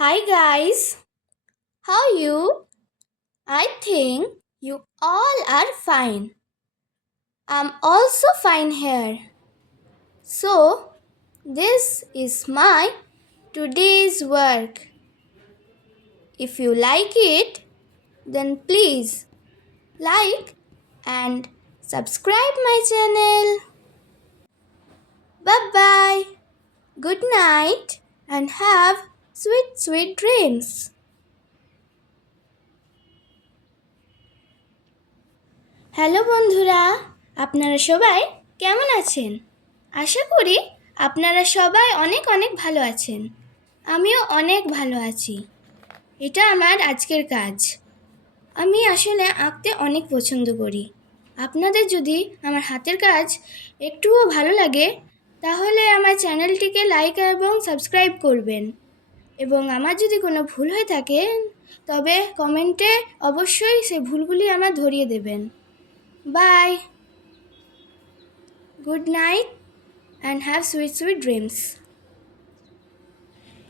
Hi guys, how you? I think you all are fine. I'm also fine here. So, this is my today's work. If you like it, then please like and subscribe my channel. Bye bye. Good night and have sweet dreams. Hello বন্ধুরা, আপনারা সবাই কেমন আছেন? আশা করি আপনারা সবাই অনেক ভালো আছেন। আমিও অনেক ভালো আছি। এটা আমার আজকের কাজ। আমি আসলে আঁকতে অনেক পছন্দ করি। আপনাদের যদি আমার হাতের কাজ একটুও ভালো লাগে তাহলে আমার চ্যানেলটিকে লাইক এবং সাবস্ক্রাইব করবেন। এবং আমার যদি কোনো ভুল হয়ে থাকে তবে কমেন্টে অবশ্যই সেই ভুলগুলি আমার ধরিয়ে দেবেন। Bye, good night and have sweet dreams.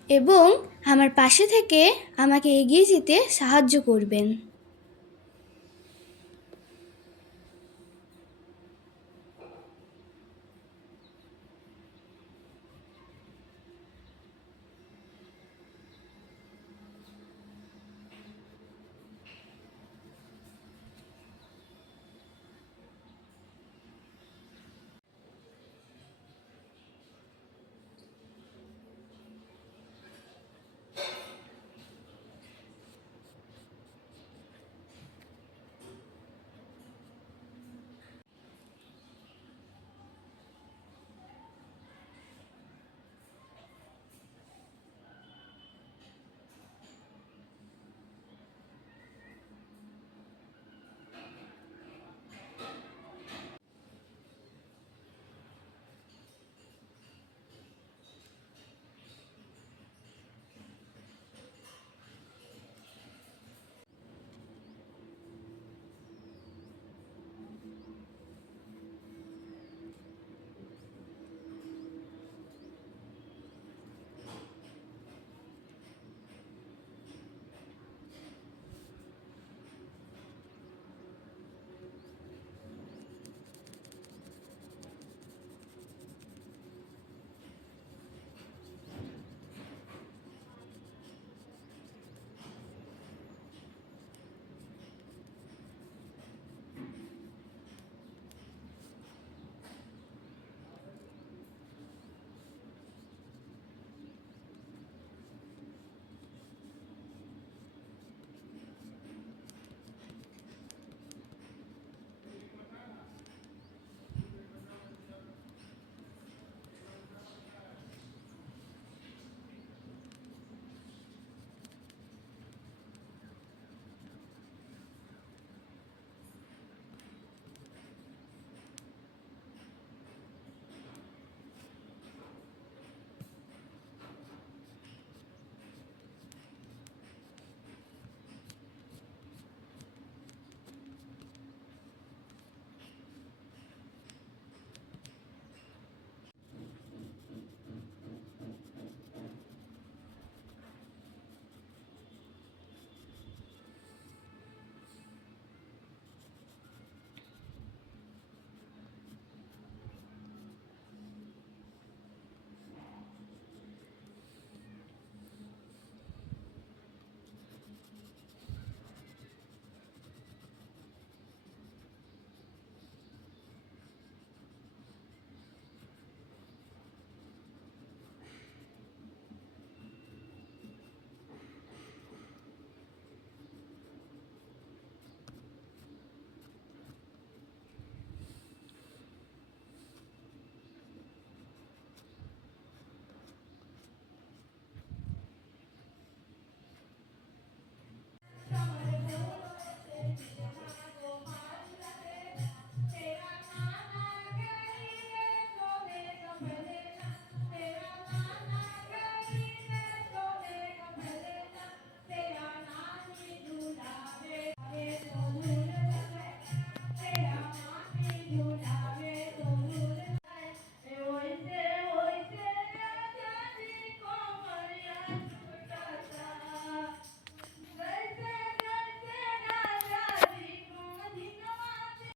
এবং আমার পাশে থেকে আমাকে এগিয়ে যেতে সাহায্য করবেন।